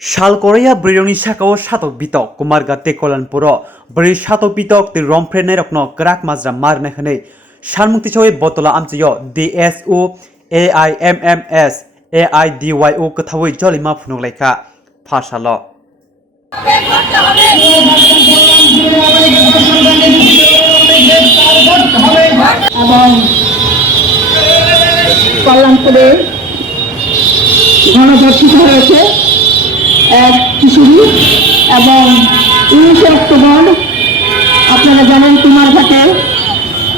Shalkorea Brwi Sakao Satok Pitok Kumargate Kolanpuro Brwi Satok Pitok the Rompherejakmano Krak Mazra Marnehane Shalmukti Choy Botola Amtiyo DSU AIMMS AIDYO Katawi Jolima Funuleka Pashalo কল্যাণপুরে গণধর্ষিত হয়েছে এক কিশোরী এবং 19 October আপনারা জানেন কুমারঘাটে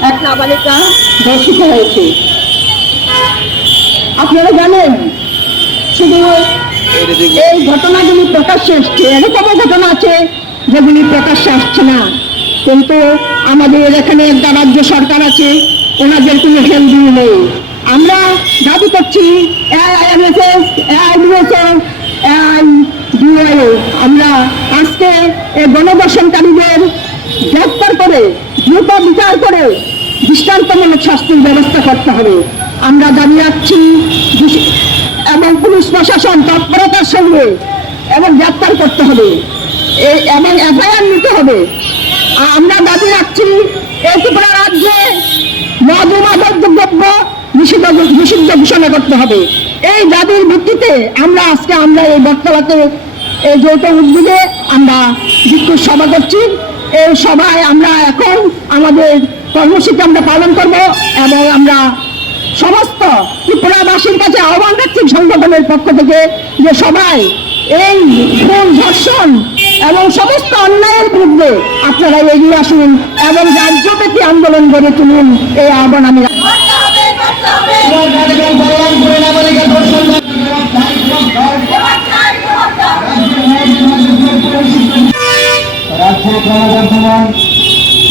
এক নাবালিকা ধর্ষিত হয়েছে। আপনারা জানেন শুধু এই ঘটনাগুলি প্রকাশ্যে আসছে, এরকম ঘটনা আছে যেগুলি প্রকাশ্যে আসছে না, কিন্তু আমাদের এখানে একটা রাজ্য সরকার আছে, ওনাদের কোনো হেলদিও নেই। আমরা দাবি করছি আমরা আজকে এই গণধর্ষণকারীদের গ্রেফতার করে দ্রুত বিচার করে দৃষ্টান্তমূলক শাস্তির ব্যবস্থা করতে হবে। আমরা দাবি রাখছি এবং পুলিশ প্রশাসন তৎপরতার সঙ্গে এবং গ্রেফতার করতে হবে এবং এফআইআর নিতে হবে। আমরা দাবি রাখছি এই ত্রিপুরা রাজ্যে মদ ও মাদক দ্রব্য নিষিদ্ধ ঘোষণা করতে হবে। এই দাবির ভিত্তিতে আমরা এই বটতলাতে এই যৌথ উদ্যোগে আমরা বিক্ষোভ সভা করছি। এই সভায় আমরা এখন আমাদের কর্মসূচি আমরা পালন করব এবং আমরা সমস্ত ত্রিপুরাবাসীর কাছে আহ্বান রাখছি সংগঠনের পক্ষ থেকে যে সবাই এই খুন ধর্ষণ এবং সমস্ত অন্যায়ের বিরুদ্ধে আপনারা এগিয়ে আসুন এবং রাজ্যব্যাপী আন্দোলন গড়ে তুলুন, এই আহ্বান আমি রাজ্য ক্রমবর্ধমান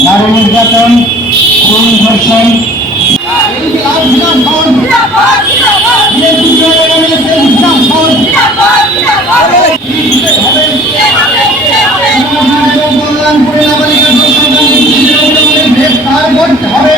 নারী নির্যাতন, খুন ধর্ষণ গ্রেফতার করতে হবে।